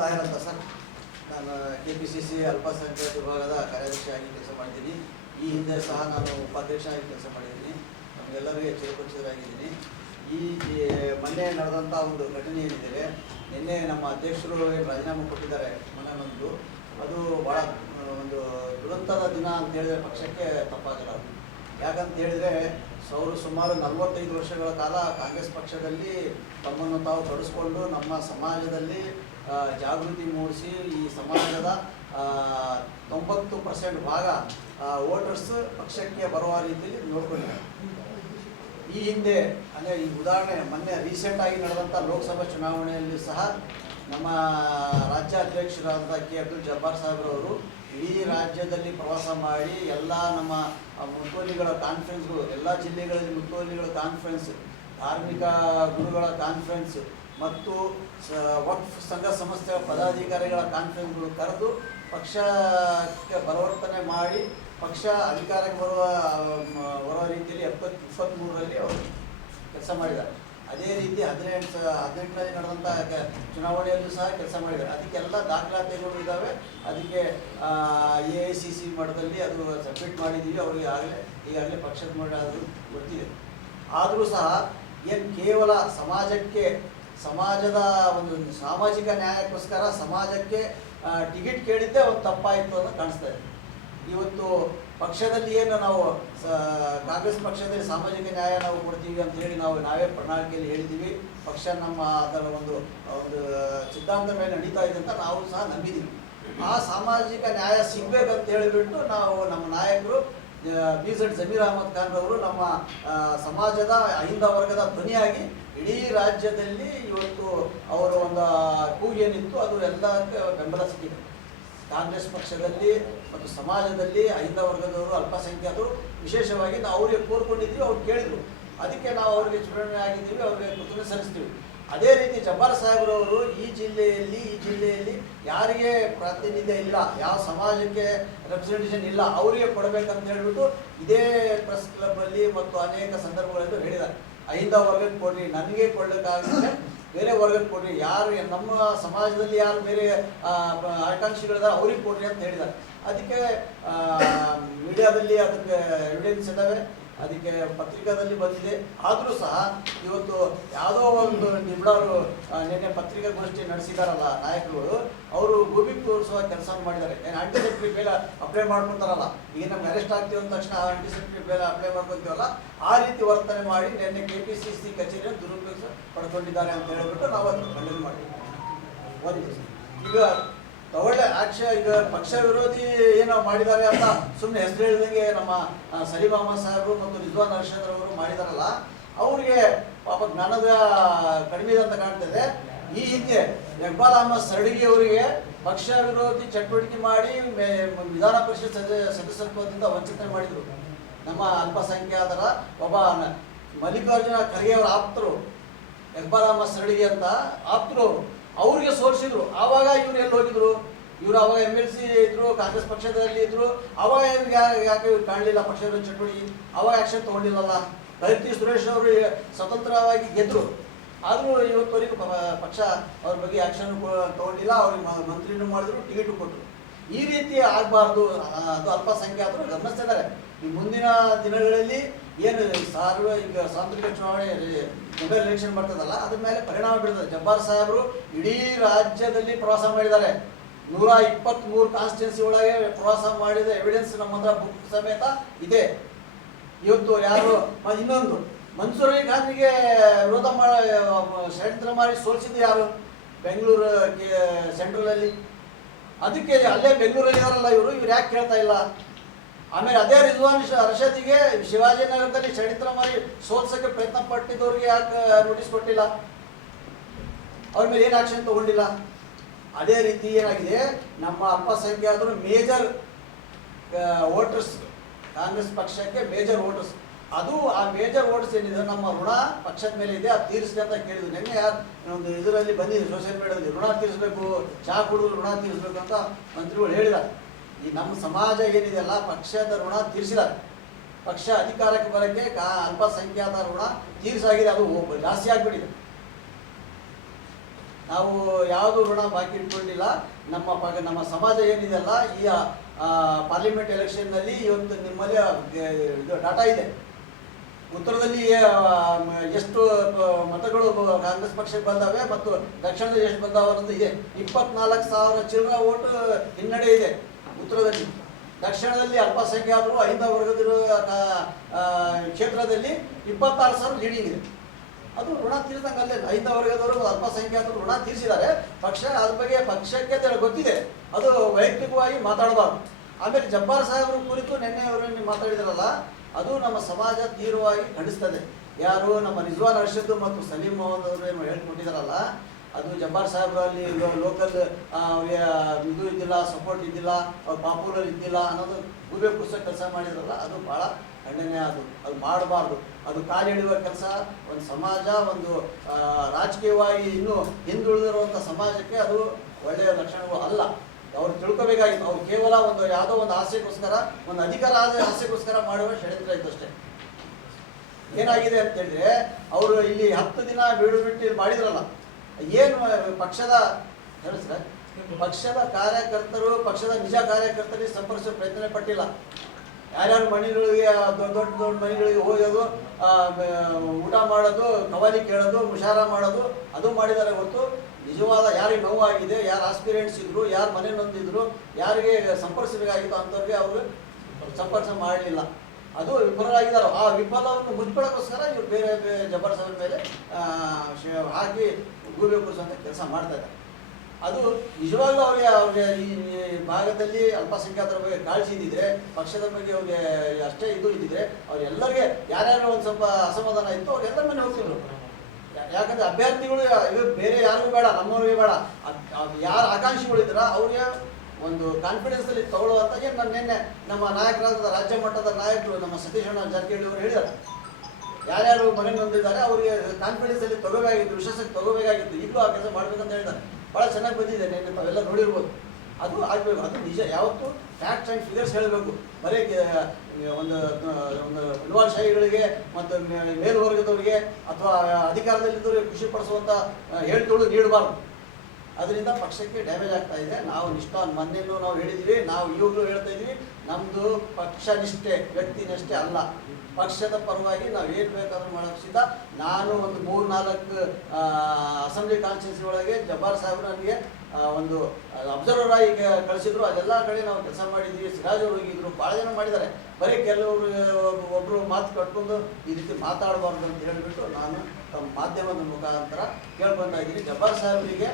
ತಾಹಿರ್ ಅಂತ ಸರ್. ನಾನು KPCC ಅಲ್ಪಸಂಖ್ಯಾತ ವಿಭಾಗದ ಕಾರ್ಯಾಧ್ಯಕ್ಷರಾಗಿ ಕೆಲಸ ಮಾಡಿದ್ದೀನಿ. ಈ ಹಿಂದೆ ಸಹ ನಾನು ಉಪಾಧ್ಯಕ್ಷರಾಗಿ ಕೆಲಸ ಮಾಡಿದ್ದೀನಿ. ನಮಗೆಲ್ಲರಿಗೆ ಚೇರ್ಪಡಿಸಿದರಾಗಿದ್ದೀನಿ. ಈ ಮೊನ್ನೆ ನಡೆದಂಥ ಒಂದು ಘಟನೆ ಏನಿದೆ, ನಿನ್ನೆ ನಮ್ಮ ಅಧ್ಯಕ್ಷರು ರಾಜೀನಾಮೆ ಕೊಟ್ಟಿದ್ದಾರೆ ಮೊನ್ನೆ ಅದು ಭಾಳ ಒಂದು ದುರಂತದ ದಿನ ಅಂತ ಹೇಳಿದ್ರೆ ಪಕ್ಷಕ್ಕೆ ತಪ್ಪಾಗಲ್ಲ. ಯಾಕಂತ ಹೇಳಿದರೆ ಅವರು ಸುಮಾರು 45 ವರ್ಷಗಳ ಕಾಲ ಕಾಂಗ್ರೆಸ್ ಪಕ್ಷದಲ್ಲಿ ತಮ್ಮನ್ನು ತಾವು ತೊಡಗಿಸ್ಕೊಂಡು ನಮ್ಮ ಸಮಾಜದಲ್ಲಿ ಜಾಗೃತಿ ಮೂಡಿಸಿ ಈ ಸಮಾಜದ 90% ಭಾಗ ವೋಟರ್ಸ್ ಪಕ್ಷಕ್ಕೆ ಬರುವ ರೀತಿಯಲ್ಲಿ ನೋಡ್ಕೊಂಡಿದ್ದಾರೆ. ಈ ಹಿಂದೆ ಅಂದರೆ ಈ ಉದಾಹರಣೆ ಮೊನ್ನೆ ರೀಸೆಂಟಾಗಿ ನಡೆದಂಥ ಲೋಕಸಭಾ ಚುನಾವಣೆಯಲ್ಲಿ ಸಹ ನಮ್ಮ ರಾಜ್ಯಾಧ್ಯಕ್ಷರಾದ ಕೆ ಅಬ್ದುಲ್ ಜಬ್ಬಾರ್ ಸಾಹೇಬ್ರವರು ಇಡೀ ರಾಜ್ಯದಲ್ಲಿ ಪ್ರವಾಸ ಮಾಡಿ ಎಲ್ಲ ನಮ್ಮ ಮುತ್ತೋಲಿಗಳ ಕಾನ್ಫರೆನ್ಸ್ಗಳು, ಎಲ್ಲ ಜಿಲ್ಲೆಗಳಲ್ಲಿ ಮುತ್ತೋಲಿಗಳ ಕಾನ್ಫರೆನ್ಸ್, ಧಾರ್ಮಿಕ ಗುರುಗಳ ಕಾನ್ಫರೆನ್ಸ್ ಮತ್ತು ವಕ್ಫ್ ಸಂಘ ಸಂಸ್ಥೆಗಳ ಪದಾಧಿಕಾರಿಗಳ ಕಾನ್ಫರೆನ್ಸ್ಗಳು ಕರೆದು ಪಕ್ಷಕ್ಕೆ ಪರಿವರ್ತನೆ ಮಾಡಿ ಪಕ್ಷ ಅಧಿಕಾರಕ್ಕೆ ಬರುವ ರೀತಿಯಲ್ಲಿ 2023ರಲ್ಲಿ ಅವರು ಕೆಲಸ ಮಾಡಿದ್ದಾರೆ. ಅದೇ ರೀತಿ 18ರಲ್ಲಿ ನಡೆದಂಥ ಚುನಾವಣೆಯಲ್ಲೂ ಸಹ ಕೆಲಸ ಮಾಡಿದ್ದಾರೆ. ಅದಕ್ಕೆಲ್ಲ ದಾಖಲಾತಿಗಳು ಇದ್ದಾವೆ. ಅದಕ್ಕೆ AICC ಮಟ್ಟದಲ್ಲಿ ಅದು ಸಬ್ಮಿಟ್ ಮಾಡಿದ್ದೀವಿ. ಅವರಿಗೆ ಈಗಾಗಲೇ ಪಕ್ಷದ ಮಟ್ಟ ಅದು ಗೊತ್ತಿದೆ. ಆದರೂ ಸಹ ಏನು ಕೇವಲ ಸಮಾಜದ ಒಂದು ಸಾಮಾಜಿಕ ನ್ಯಾಯಕ್ಕೋಸ್ಕರ ಸಮಾಜಕ್ಕೆ ಟಿಕೆಟ್ ಕೇಳಿದ್ದೇ ಒಂದು ತಪ್ಪಾಯಿತು ಅಂತ ಕಾಣಿಸ್ತಾ ಇದೆ. ಇವತ್ತು ಪಕ್ಷದಲ್ಲಿ ಏನು ನಾವು ಕಾಂಗ್ರೆಸ್ ಪಕ್ಷದಲ್ಲಿ ಸಾಮಾಜಿಕ ನ್ಯಾಯ ನಾವು ಕೊಡ್ತೀವಿ ಅಂತ ಹೇಳಿ ನಾವೇ ಪ್ರಣಾಳಿಕೆಯಲ್ಲಿ ಹೇಳಿದ್ದೀವಿ. ಪಕ್ಷ ನಮ್ಮ ಅದರ ಒಂದು ಸಿದ್ಧಾಂತ ಮೇಲೆ ನಡೀತಾ ಇದೆ ಅಂತ ನಾವು ಸಹ ನಂಬಿದ್ದೀವಿ. ಆ ಸಾಮಾಜಿಕ ನ್ಯಾಯ ಸಿಗಬೇಕಂತ ಹೇಳಿಬಿಟ್ಟು ನಮ್ಮ ನಾಯಕರು BZ ಜಮೀರ್ ಅಹಮದ್ ಖಾನ್ ಅವರು ನಮ್ಮ ಸಮಾಜದ ಅಹಿಂದ ವರ್ಗದ ಧ್ವನಿಯಾಗಿ ಇಡೀ ರಾಜ್ಯದಲ್ಲಿ ಇವತ್ತು ಅವರ ಒಂದು ಕೂಗೇನಿತ್ತು ಅದು ಎಲ್ಲಕ್ಕೆ ಬೆಂಬಲ ಸಿಕ್ಕಿದೆ. ಕಾಂಗ್ರೆಸ್ ಪಕ್ಷದಲ್ಲಿ ಮತ್ತು ಸಮಾಜದಲ್ಲಿ ಅಹಿಂದ ವರ್ಗದವರು, ಅಲ್ಪಸಂಖ್ಯಾತರು ವಿಶೇಷವಾಗಿ ನಾವು ಅವರಿಗೆ ಕೋರ್ಕೊಂಡಿದ್ದೀವಿ. ಅವ್ರು ಕೇಳಿದ್ರು, ಅದಕ್ಕೆ ನಾವು ಅವರಿಗೆ ಚುನಾವಣೆ ಆಗಿದ್ದೀವಿ, ಅವರಿಗೆ ಕೃತಜ್ಞತೆ ಸಲ್ಲಿಸ್ತೀವಿ. ಅದೇ ರೀತಿ ಜಬ್ಬಾರ್ ಸಾಹೇಬ್ರವರು ಈ ಜಿಲ್ಲೆಯಲ್ಲಿ ಯಾರಿಗೆ ಪ್ರಾತಿನಿಧ್ಯ ಇಲ್ಲ, ಯಾವ ಸಮಾಜಕ್ಕೆ ರೆಪ್ರೆಸೆಂಟೇಷನ್ ಇಲ್ಲ, ಅವರಿಗೆ ಕೊಡಬೇಕಂತ ಹೇಳಿಬಿಟ್ಟು ಇದೇ ಪ್ರೆಸ್ ಕ್ಲಬ್ಬಲ್ಲಿ ಮತ್ತು ಅನೇಕ ಸಂದರ್ಭಗಳಲ್ಲೂ ಹೇಳಿದ್ದಾರೆ. ಅಹಿಂದ ವರ್ಗಕ್ಕೆ ಕೊಡ್ರಿ, ನನಗೆ ಕೊಡಲಿಕ್ಕಾಗಲಿಲ್ಲ, ಬೇರೆ ವರ್ಗಕ್ಕೆ ಕೊಡ್ರಿ, ಯಾರು ನಮ್ಮ ಸಮಾಜದಲ್ಲಿ ಯಾರು ಬೇರೆ ಆಕಾಂಕ್ಷಿಗಳಿದ್ದಾರೆ ಅವ್ರಿಗೆ ಕೊಡ್ರಿ ಅಂತ ಹೇಳಿದ್ದಾರೆ. ಅದಕ್ಕೆ ಮೀಡಿಯಾದಲ್ಲಿ ಅದಕ್ಕೆ ಎವಿಡೆನ್ಸ್ ಇದ್ದಾವೆ, ಅದಕ್ಕೆ ಪತ್ರಿಕಾದಲ್ಲಿ ಬಂದಿದೆ. ಆದರೂ ಸಹ ಇವತ್ತು ಯಾವುದೋ ಒಂದು ನಿಬ್ಡಾರು ನಿನ್ನೆ ಪತ್ರಿಕಾಗೋಷ್ಠಿ ನಡೆಸಿದಾರಲ್ಲ ನಾಯಕರುಗಳು, ಅವರು ಗೂಬಿ ತೋರಿಸುವ ಕೆಲಸ ಮಾಡಿದ್ದಾರೆ. ಏನು ಆಂಟಿಸೆಪ್ಟಿಕ್ ಬೇಲೆ ಅಪ್ಲೈ ಮಾಡ್ಕೊತಾರಲ್ಲ, ಈಗ ನಮ್ಗೆ ಅರೆಸ್ಟ್ ಆಗ್ತೀವಿ ಅಂದ ತಕ್ಷಣ ಆಂಟಿಸೆಪ್ಟಿಕ್ ಬೇಲೆ ಅಪ್ಲೈ ಮಾಡ್ಕೊತೀವಲ್ಲ, ಆ ರೀತಿ ವರ್ತನೆ ಮಾಡಿ ನಿನ್ನೆ KPCC ಕಚೇರಿಯನ್ನು ದುರುಪಯೋಗ ಪಡ್ಕೊಂಡಿದ್ದಾರೆ ಅಂತ ಹೇಳಿಬಿಟ್ಟು ನಾವು ಅದನ್ನು ಖಂಡನೆ ಮಾಡಿದ್ದೀವಿ. ಈಗ ಒಳ್ಳೆ ಈಗ ಪಕ್ಷ ವಿರೋಧಿ ಏನೋ ಮಾಡಿದ್ದಾರೆ ಅಂತ ಸುಮ್ಮನೆ ಹೆಸರು ಹೇಳಿದಂಗೆ ನಮ್ಮ ಸಲೀಂ ಅಹಮದ್ ಸಾಹೇಬರು ಮತ್ತು ರಿಜ್ವಾನ್ ಅರ್ಷದ್ ಅವರು ಮಾಡಿದಾರಲ್ಲ, ಅವ್ರಿಗೆ ಪಾಪ ಜ್ಞಾನದ ಕಡಿಮೆ ಅಂತ ಕಾಣ್ತದೆ. ಈ ಹಿಂದೆ ಇಕ್ಬಾಲ್ ಅಹಮದ್ ಸರ್ಡಿಗಿ ಅವರಿಗೆ ಪಕ್ಷ ವಿರೋಧಿ ಚಟುವಟಿಕೆ ಮಾಡಿ ವಿಧಾನ ಪರಿಷತ್ ಸದಸ್ಯತ್ವದಿಂದ ವಂಚನೆ ಮಾಡಿದರು. ನಮ್ಮ ಅಲ್ಪಸಂಖ್ಯಾತರ ಒಬ್ಬ ಮಲ್ಲಿಕಾರ್ಜುನ ಖರ್ಗೆ ಅವರ ಆಪ್ತರು, ಇಕ್ಬಾಲ್ ಅಹಮದ್ ಸರ್ಡಿಗಿ ಅಂತ ಆಪ್ತರು, ಅವ್ರಿಗೆ ಸೋಲಿಸಿದ್ರು. ಆವಾಗ ಇವ್ರು ಎಲ್ಲಿ ಹೋಗಿದ್ರು? ಇವರು ಅವಾಗ MLC ಇದ್ರು, ಕಾಂಗ್ರೆಸ್ ಪಕ್ಷದಲ್ಲಿ ಇದ್ರು. ಅವಾಗ ಯಾಕೆ ಕಾಣಲಿಲ್ಲ ಪಕ್ಷದ ಚಟುವಟಿಕೆ? ಅವಾಗ ಆಕ್ಷನ್ ತಗೊಂಡಿಲ್ಲಲ್ಲ. ಕೈರ್ತಿ ಸುರೇಶ್ ಅವರು ಸ್ವತಂತ್ರವಾಗಿ ಗೆದ್ರು, ಆದರೂ ಇವತ್ತವರೆಗೂ ಪಕ್ಷ ಅವ್ರ ಬಗ್ಗೆ ಆಕ್ಷನ್ ತಗೊಂಡಿಲ್ಲ. ಅವ್ರಿಗೆ ಮಂತ್ರಿನೂ ಮಾಡಿದ್ರು, ಟಿಕೆಟ್ ಕೊಟ್ಟರು. ಈ ರೀತಿ ಆಗಬಾರ್ದು. ಅದು ಅಲ್ಪಸಂಖ್ಯಾತರು ಗಮನಿಸ್ತಿದ್ದಾರೆ. ಈ ಮುಂದಿನ ದಿನಗಳಲ್ಲಿ ಏನು ಈಗ ಸಾಂಸ್ಕೃತಿಕ ಚುನಾವಣೆ ಜನರಲ್ ಎಲೆಕ್ಷನ್ ಬರ್ತದಲ್ಲ, ಅದ್ರ ಮೇಲೆ ಪರಿಣಾಮ ಬೀಳ್ತದೆ. ಜಬ್ಬಾರ್ ಸಾಹೇಬರು ಇಡೀ ರಾಜ್ಯದಲ್ಲಿ ಪ್ರವಾಸ ಮಾಡಿದ್ದಾರೆ. 123 ಕಾನ್ಸ್ಟಿಟ್ಯೂನ್ಸಿ ಒಳಗೆ ಪ್ರವಾಸ ಮಾಡಿದ ಎವಿಡೆನ್ಸ್ ನಮ್ಮ ಹತ್ರ ಬುಕ್ ಸಮೇತ ಇದೆ. ಇವತ್ತು ಯಾರು ಇನ್ನೊಂದು ಮನ್ಸೂರ್ ಅಲಿ ಖಾನ್ಗೆ ವಿರೋಧ ಷಡ್ಯಂತ್ರ ಮಾಡಿ ಸೋಲಿಸಿದ್ದು ಯಾರು? ಬೆಂಗಳೂರು ಸೆಂಟ್ರಲಲ್ಲಿ. ಅದಕ್ಕೆ ಅಲ್ಲೇ ಬೆಂಗಳೂರಲ್ಲಿ ಇದಾರಲ್ಲ ಇವರು ಯಾಕೆ ಕೇಳ್ತಾ ಇಲ್ಲ? ಆಮೇಲೆ ಅದೇ ರಿಜ್ವಾನ್ ಅರ್ಷದ್ಗೆ ಶಿವಾಜಿನಗರದಲ್ಲಿ ಷಡ್ಯಂತ್ರ ಮಾಡಿ ಸೋಲ್ಸಕ್ಕೆ ಪ್ರಯತ್ನ ಪಟ್ಟಿದ್ದವ್ರಿಗೆ ಯಾಕೆ ನೋಟಿಸ್ ಕೊಟ್ಟಿಲ್ಲ? ಅವ್ರ ಮೇಲೆ ಏನು ಆಕ್ಷನ್ ತಗೊಂಡಿಲ್ಲ? ಅದೇ ರೀತಿ ಏನಾಗಿದೆ, ನಮ್ಮ ಅಲ್ಪಸಂಖ್ಯಾತರು ಮೇಜರ್ ವೋಟರ್ಸ್, ಕಾಂಗ್ರೆಸ್ ಪಕ್ಷಕ್ಕೆ ಮೇಜರ್ ವೋಟರ್ಸ್. ಅದು ಆ ಮೇಜರ್ ವೋಟರ್ಸ್ ಏನಿದೆ, ನಮ್ಮ ಋಣ ಪಕ್ಷದ ಮೇಲೆ ಇದೆ, ಅದು ತೀರಿಸಿದೆ ಅಂತ ಕೇಳಿದ್ರು. ನಿನ್ನೆ ಒಂದು ಇದರಲ್ಲಿ ಬಂದಿದೆ ಸೋಷಿಯಲ್ ಮೀಡಿಯಾದಲ್ಲಿ, ಋಣ ತೀರಿಸಬೇಕು, ಚಹಾ ಕುಡಿದು ಋಣ ತೀರಿಸಬೇಕು ಅಂತ ಮಂತ್ರಿಗಳು ಹೇಳಿದ್ದಾರೆ. ಈ ನಮ್ಮ ಸಮಾಜ ಏನಿದೆಯಲ್ಲ, ಪಕ್ಷದ ಋಣ ತೀರಿಸಿದ್ದಾರೆ. ಪಕ್ಷ ಅಧಿಕಾರಕ್ಕೆ ಬರೋಕ್ಕೆ ಅಲ್ಪಸಂಖ್ಯಾತ ಋಣ ತೀರಿಸಾಗಿದೆ, ಅದು ಜಾಸ್ತಿ ಆಗಿಬಿಟ್ಟಿದೆ. ನಾವು ಯಾವುದು ಋಣ ಬಾಕಿ ಇಟ್ಕೊಂಡಿಲ್ಲ. ನಮ್ಮ ಸಮಾಜ ಏನಿದೆಯಲ್ಲ, ಈ ಪಾರ್ಲಿಮೆಂಟ್ ಎಲೆಕ್ಷನ್ನಲ್ಲಿ ಇವತ್ತು ನಿಮ್ಮಲ್ಲಿ ಇದು ಡಾಟಾ ಇದೆ. ಉತ್ತರದಲ್ಲಿ ಎಷ್ಟು ಮತಗಳು ಕಾಂಗ್ರೆಸ್ ಪಕ್ಷಕ್ಕೆ ಬಂದಾವೆ ಮತ್ತು ದಕ್ಷಿಣದಲ್ಲಿ ಎಷ್ಟು ಬಂದಾವೆ ಅನ್ನೋದು ಇದೆ. 24,000 ಚಿಲ್ಲರ ಓಟ್ ಹಿನ್ನಡೆ ಇದೆ ಉತ್ತರದಲ್ಲಿ. ದಕ್ಷಿಣದಲ್ಲಿ ಅಲ್ಪಸಂಖ್ಯಾತರು ಐದನೇ ವರ್ಗದಿರುವ ಕ್ಷೇತ್ರದಲ್ಲಿ 26,000 ಲೀಡಿಂಗ್ ಇದೆ. ಅದು ಋಣ ತೀರಿದಂಗೆ ಅಲ್ಲೇ. ಐದನೇ ವರ್ಗದವರು ಅಲ್ಪಸಂಖ್ಯಾತರು ಋಣ ತೀರಿಸಿದ್ದಾರೆ. ಅದ್ರ ಬಗ್ಗೆ ಪಕ್ಷಕ್ಕೆ ಗೊತ್ತಿದೆ, ಅದು ವೈಯಕ್ತಿಕವಾಗಿ ಮಾತಾಡಬಾರ್ದು. ಆಮೇಲೆ ಜಬ್ಬಾರ್ ಸಾಹೇಬ್ರ ಕುರಿತು ನಿನ್ನೆ ಅವರನ್ನು ಮಾತಾಡಿದ್ರಲ್ಲ, ಅದು ನಮ್ಮ ಸಮಾಜ ತೀವ್ರವಾಗಿ ಖಂಡಿಸ್ತದೆ. ಯಾರು ನಮ್ಮ ರಿಜ್ವಾನ್ ಅರ್ಷದ್ ಮತ್ತು ಸಲೀಂ ಮೊಹಮ್ಮದ್ ಅವರು ಏನು ಹೇಳ್ಕೊಟ್ಟಿದಾರಲ್ಲ, ಅದು ಜಬ್ಬಾರ್ ಸಾಹೇಬ್ರು ಅಲ್ಲಿ ಲೋಕಲ್ ಇದು ಇದ್ದಿಲ್ಲ, ಸಪೋರ್ಟ್ ಇದ್ದಿಲ್ಲ, ಅವ್ರು ಪಾಪ್ಯುಲರ್ ಇದ್ದಿಲ್ಲ ಅನ್ನೋದು ಗೂಬೆ ಪುಸ್ತಕ ಕೆಲಸ ಮಾಡಿದ್ರಲ್ಲ, ಅದು ಭಾಳ ಖಂಡನೆ. ಅದು ಮಾಡಬಾರ್ದು. ಅದು ಕಾಲಿಡುವ ಕೆಲಸ. ಒಂದು ಸಮಾಜ, ಒಂದು ರಾಜಕೀಯವಾಗಿ ಇನ್ನೂ ಹಿಂದುಳಿದಿರುವಂಥ ಸಮಾಜಕ್ಕೆ ಅದು ಒಳ್ಳೆಯ ಲಕ್ಷಣಗಳು ಅಲ್ಲ. ಅವ್ರು ತಿಳ್ಕೊಬೇಕಾಗಿತ್ತು. ಅವ್ರು ಕೇವಲ ಯಾವುದೋ ಒಂದು ಆಸೆಗೋಸ್ಕರ, ಒಂದು ಅಧಿಕಾರ ಆಸೆಗೋಸ್ಕರ ಮಾಡುವ ಷಡ್ಯಂತ್ರ ಇತ್ತಷ್ಟೇ. ಏನಾಗಿದೆ ಅಂತ ಹೇಳಿದ್ರೆ, ಅವರು ಇಲ್ಲಿ 10 ದಿನ ಬಿಟ್ಟು ಮಾಡಿದ್ರಲ್ಲ, ಏನು ಪಕ್ಷದ ಕಾರ್ಯಕರ್ತರು, ಪಕ್ಷದ ನಿಜ ಕಾರ್ಯಕರ್ತರಿಗೆ ಸಂಪರ್ಕಿಸೋ ಪ್ರಯತ್ನ ಪಟ್ಟಿಲ್ಲ. ಯಾರ್ಯಾರ ಮನೆಗಳಿಗೆ, ದೊಡ್ಡ ಮನೆಗಳಿಗೆ ಹೋಗೋದು, ಊಟ ಮಾಡೋದು, ಕವಾಲಿ ಕೇಳೋದು, ಮುಷಾರ ಮಾಡೋದು, ಅದು ಮಾಡಿದ್ದಾರೆ ಹೊರತು ನಿಜವಾದ ಯಾರಿಗೆ ನೋವಾಗಿದೆ, ಯಾರು ಆಸ್ಪಿರೆಂಟ್ಸ್ ಇದ್ರು, ಯಾರು ಮನೆ ನೊಂದಿದ್ರು, ಯಾರಿಗೆ ಸಂಪರ್ಕಿಸಬೇಕಾಗಿತ್ತು ಅಂಥವ್ರಿಗೆ ಅವರು ಸಂಪರ್ಕ ಮಾಡಲಿಲ್ಲ. ಅದು ವಿಫಲರಾಗಿದ್ದಾರೆ. ಆ ವಿಫಲವನ್ನು ಮುಚ್ಕೊಳ್ಳೋಕ್ಕೋಸ್ಕರ ಇವರು ಬೇರೆ ಜಬ್ಬಾರ್ ಸಾಹೇಬ್ರ ಮೇಲೆ ಹಾಕಿ ಗೂಬೆ ಕೂರಿಸುವಂಥ ಕೆಲಸ ಮಾಡ್ತಾ ಇದ್ದಾರೆ. ಅದು ನಿಜವಾಗ್ಲೂ ಅವ್ರಿಗೆ ಈ ಭಾಗದಲ್ಲಿ ಅಲ್ಪಸಂಖ್ಯಾತರ ಬಗ್ಗೆ ಕಾಳಜಿ ಇದ್ದಿದ್ರೆ, ಪಕ್ಷದ ಬಗ್ಗೆ ಅವ್ರಿಗೆ ಅಷ್ಟೇ ಇದು ಇದ್ದಿದ್ರೆ, ಅವ್ರೆಲ್ಲರಿಗೆ ಯಾರ್ಯಾರು ಒಂದು ಸ್ವಲ್ಪ ಅಸಮಾಧಾನ ಇತ್ತು ಅವ್ರೆಲ್ಲರ ಮನೆ ಹೋಗ್ತಿದ್ರು. ಯಾಕಂದ್ರೆ ಅಭ್ಯರ್ಥಿಗಳು ಬೇರೆ ಯಾರಿಗೂ ಬೇಡ, ನಮ್ಮವ್ರಿಗೆ ಬೇಡ, ಯಾರು ಆಕಾಂಕ್ಷಿಗಳಿದ್ರ ಅವ್ರಿಗೆ ಒಂದು ಕಾನ್ಫಿಡೆನ್ಸಲ್ಲಿ ತಗೊಳ್ಳುವಂಥ ಏನು ನಾನು ನಿನ್ನೆ ನಮ್ಮ ನಾಯಕರಾದ ರಾಜ್ಯ ಮಟ್ಟದ ನಾಯಕರು ನಮ್ಮ ಸತೀಶಣ್ಣ ಜಾರಕಿಹೊಳಿ ಅವರು ಹೇಳಿದ್ದಾರೆ. ಯಾರ್ಯಾರು ಮನೆ ಹೊಂದಿದ್ದಾರೆ ಅವರಿಗೆ ಕಾನ್ಫಿಡೆನ್ಸಲ್ಲಿ ತಗೋಬೇಕಾಗಿತ್ತು, ವಿಶ್ವಾಸಕ್ಕೆ ತಗೋಬೇಕಾಗಿತ್ತು. ಈಗಲೂ ಆ ಕೆಲಸ ಮಾಡ್ಬೇಕಂತ ಹೇಳಿದ್ದಾರೆ. ಭಾಳ ಚೆನ್ನಾಗಿ ಬಂದಿದೆ, ನಿನ್ನೆ ತಾವೆಲ್ಲ ನೋಡಿರ್ಬೋದು. ಅದು ಆಗಬೇಕು. ಅದು ನಿಜ. ಯಾವತ್ತು ಫ್ಯಾಕ್ಟ್ಸ್ ಆ್ಯಂಡ್ ಫಿಗರ್ಸ್ ಹೇಳಬೇಕು. ಬರೀ ಒಂದು ಬಂಡವಾಳಶಾಹಿಗಳಿಗೆ ಮತ್ತು ಮೇಲ್ವರ್ಗದವರಿಗೆ ಅಥವಾ ಅಧಿಕಾರದಲ್ಲಿದ್ದವರಿಗೆ ಖುಷಿ ಪಡಿಸುವಂಥ ಹೇಳ್ತೋಳು ನೀಡಬಾರ್ದು. ಅದರಿಂದ ಪಕ್ಷಕ್ಕೆ ಡ್ಯಾಮೇಜ್ ಆಗ್ತಾ ಇದೆ. ನಾವು ಮೊನ್ನೆನೂ ನಾವು ಹೇಳಿದ್ವಿ, ನಾವು ಇವಾಗಲೂ ಹೇಳ್ತಾ ಇದ್ವಿ, ನಮ್ಮದು ಪಕ್ಷ ನಿಷ್ಠೆ, ವ್ಯಕ್ತಿ ನಿಷ್ಠೆ ಅಲ್ಲ. ಪಕ್ಷದ ಪರವಾಗಿ ನಾವು ಏನು ಬೇಕಾದ್ರೂ ಮಾಡೋಕ್ಕೆ ಸಿದ್ಧ. ನಾನು ಒಂದು 3-4 ಅಸೆಂಬ್ಲಿ ಕಾನ್ಸ್ಟಿಟ್ಯೂನ್ಸಿ ಒಳಗೆ ಜಬ್ಬಾರ್ ಸಾಹೇಬ್ರು ನನಗೆ ಒಂದು ಅಬ್ಸರ್ವರ್ ಆಗಿ ಕಳಿಸಿದ್ರು. ಅದೆಲ್ಲ ಕಡೆ ನಾವು ಕೆಲಸ ಮಾಡಿದ್ವಿ. ಸಿರಾಜ್ ಅವರು ಹೋಗಿದ್ರು, ಭಾಳ ಜನ ಮಾಡಿದ್ದಾರೆ. ಬರೀ ಕೆಲವರು ಒಬ್ಬರು ಮಾತು ಕಟ್ಕೊಂಡು ಈ ರೀತಿ ಮಾತಾಡಬಾರ್ದು ಅಂತ ಹೇಳಿಬಿಟ್ಟು ನಾನು ತಮ್ಮ ಮಾಧ್ಯಮದ ಮುಖಾಂತರ ಕೇಳ್ಕೊತಾ ಇದ್ದೀನಿ. ಜಬ್ಬಾರ್ ಸಾಹೇಬರಿಗೆ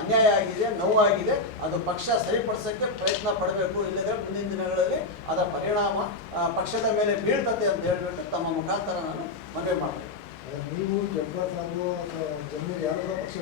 ಅನ್ಯಾಯ ಆಗಿದೆ, ನೋವಾಗಿದೆ. ಅದು ಪಕ್ಷ ಸರಿಪಡಿಸೋಕ್ಕೆ ಪ್ರಯತ್ನ ಪಡಬೇಕು. ಇಲ್ಲದ್ರೆ ಮುಂದಿನ ದಿನಗಳಲ್ಲಿ ಅದರ ಪರಿಣಾಮ ಪಕ್ಷದ ಮೇಲೆ ಬೀಳ್ತದೆ ಅಂತ ಹೇಳಿಬಿಟ್ಟು ತಮ್ಮ ಮುಖಾಂತರ ನಾನು ಮನವಿ ಮಾಡಬೇಕು. ನೀವು ಜಬ್ಬಾರ್ ಸಾಹೇಬು ಜಮೀರ್ ಯಾರು ಪಕ್ಷ